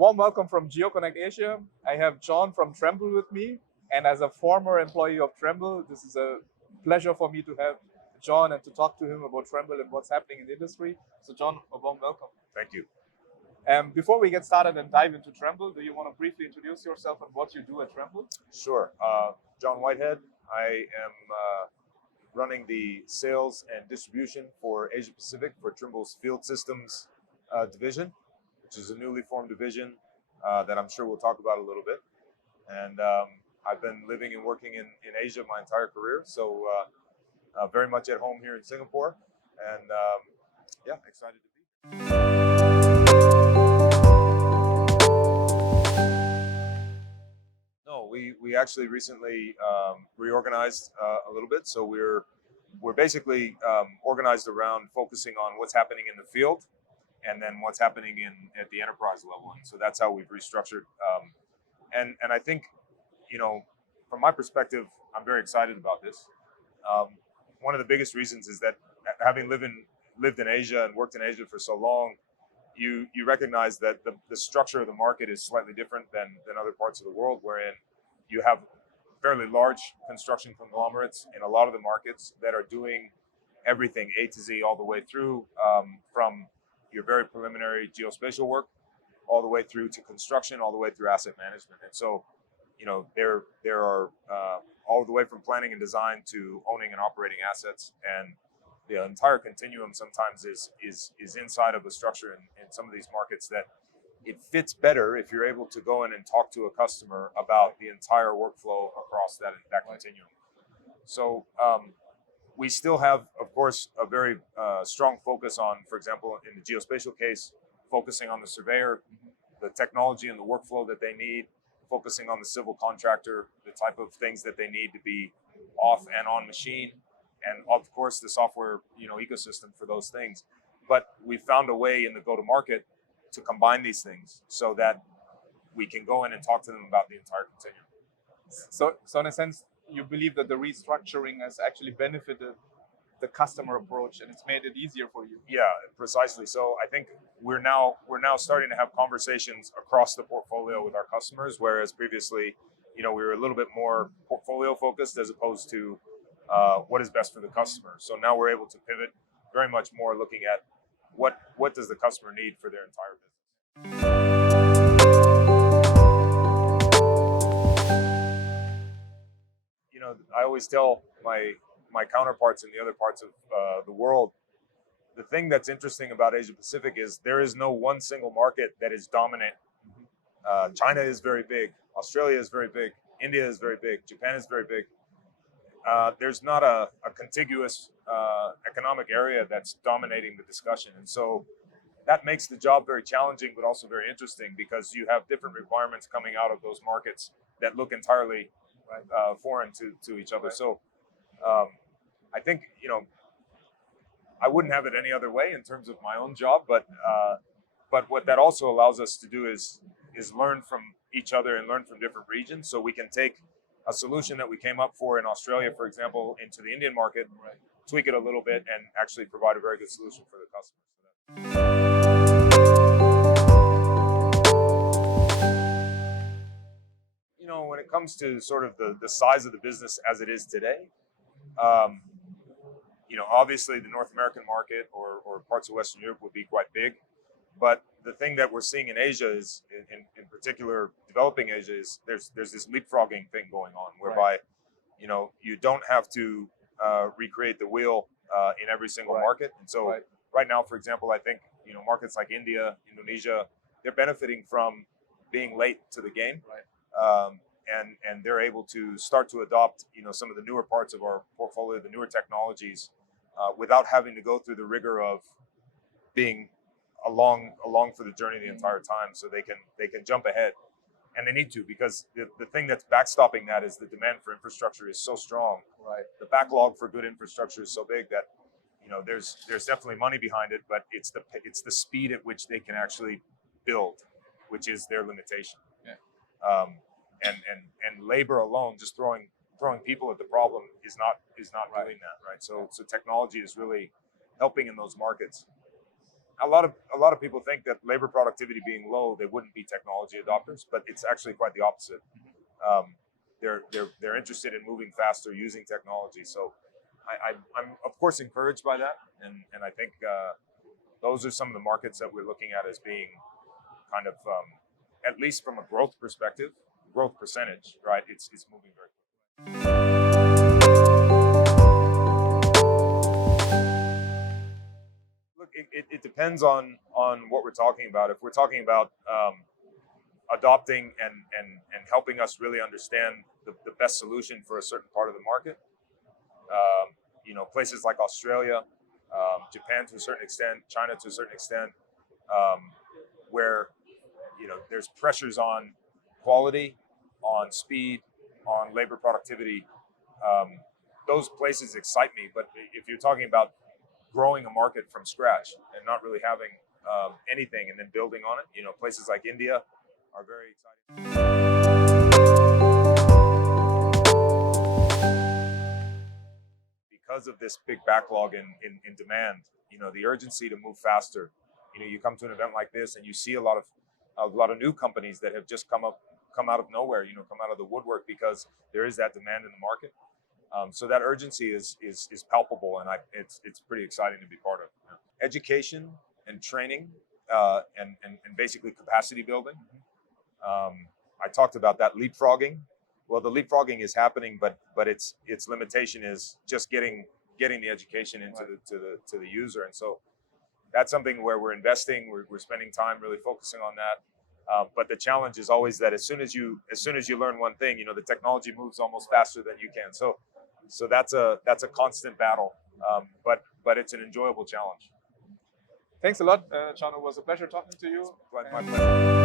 warm welcome from Geo Connect Asia. I have John from Trimble with me, and as a former employee of Trimble, this is a pleasure for me to have John and to talk to him about Trimble and what's happening in the industry. So John, a warm welcome. Thank you. Before we get started and dive into Trimble, do you want to briefly introduce yourself and what you do at Trimble? Sure. John Whitehead. I am running the sales and distribution for Asia Pacific for Trimble's Field Systems division, which is a newly formed division that I'm sure we'll talk about a little bit. And I've been living and working in Asia my entire career, so very much at home here in Singapore, and yeah, excited to be here. No, we actually recently reorganized a little bit, so we're basically organized around focusing on what's happening in the field, and then what's happening at the enterprise level, and so that's how we've restructured. And I think, from my perspective, I'm very excited about this. One of the biggest reasons is that having lived in Asia and worked in Asia for so long, you recognize that the structure of the market is slightly different than other parts of the world, wherein you have fairly large construction conglomerates in a lot of the markets that are doing everything A to Z all the way through, from your very preliminary geospatial work all the way through to construction, all the way through asset management. And so, there are all the way from planning and design to owning and operating assets, and the entire continuum sometimes is inside of a structure in some of these markets that it fits better if you're able to go in and talk to a customer about the entire workflow across that continuum. So we still have, of course, a very strong focus on, for example, in the geospatial case, focusing on the surveyor, the technology and the workflow that they need, focusing on the civil contractor, the type of things that they need to be off and on machine, and of course the software ecosystem for those things. But we found a way in the go-to-market to combine these things so that we can go in and talk to them about the entire continuum. So in a sense, you believe that the restructuring has actually benefited the customer approach and it's made it easier for you? Yeah, precisely. So I think we're now starting to have conversations across the portfolio with our customers, whereas previously, we were a little bit more portfolio focused as opposed to what is best for the customer. So now we're able to pivot very much more looking at what does the customer need for their entire business. I always tell my counterparts in the other parts of the world, the thing that's interesting about Asia Pacific is there is no one single market that is dominant. China is very big, Australia is very big, India is very big, Japan is very big. There's not a contiguous economic area that's dominating the discussion. And so that makes the job very challenging, but also very interesting, because you have different requirements coming out of those markets that look entirely foreign to each other. Right. So I think, I wouldn't have it any other way in terms of my own job, but what that also allows us to do is learn from each other and learn from different regions, so we can take a solution that we came up for in Australia, for example, into the Indian market, tweak it a little bit, and actually provide a very good solution for the customer. When it comes to sort of the size of the business as it is today, obviously the North American market or parts of Western Europe would be quite big. But the thing that we're seeing in Asia is, in particular, developing Asia, is there's this leapfrogging thing going on, whereby, you don't have to recreate the wheel in every single market. And so right now, for example, I think, markets like India, Indonesia, they're benefiting from being late to the game. And they're able to start to adopt, some of the newer parts of our portfolio, the newer technologies, without having to go through the rigor of being along for the journey the entire time. So they can jump ahead, and they need to, because the thing that's backstopping that is the demand for infrastructure is so strong. The backlog for good infrastructure is so big that there's definitely money behind it, but it's the speed at which they can actually build, which is their limitation. And labor alone, just throwing people at the problem, is not doing that, right? So technology is really helping in those markets. a lot of people think that labor productivity being low, they wouldn't be technology adopters, but it's actually quite the opposite. They're interested in moving faster using technology. So I'm of course encouraged by that, and I think those are some of the markets that we're looking at as being kind of at least from a growth perspective, growth percentage, right? It's moving very quickly. Look, it depends on what we're talking about. If we're talking about adopting and helping us really understand the best solution for a certain part of the market, places like Australia, Japan to a certain extent, China to a certain extent, where there's pressures on quality, on speed, on labor productivity. Those places excite me. But if you're talking about growing a market from scratch and not really having anything and then building on it, places like India are very exciting. Because of this big backlog in demand, the urgency to move faster. You come to an event like this and you see a lot of new companies that have just come out of nowhere, come out of the woodwork because there is that demand in the market. So that urgency is palpable, and it's pretty exciting to be part of. Education and training, and basically capacity building. I talked about that leapfrogging. Well, the leapfrogging is happening, but its limitation is just getting the education into to the user, and so that's something where we're investing. We're spending time really focusing on that. But the challenge is always that as soon as you learn one thing, the technology moves almost faster than you can. So that's a constant battle, but it's an enjoyable challenge. Thanks a lot, John. It was a pleasure talking to you. My pleasure.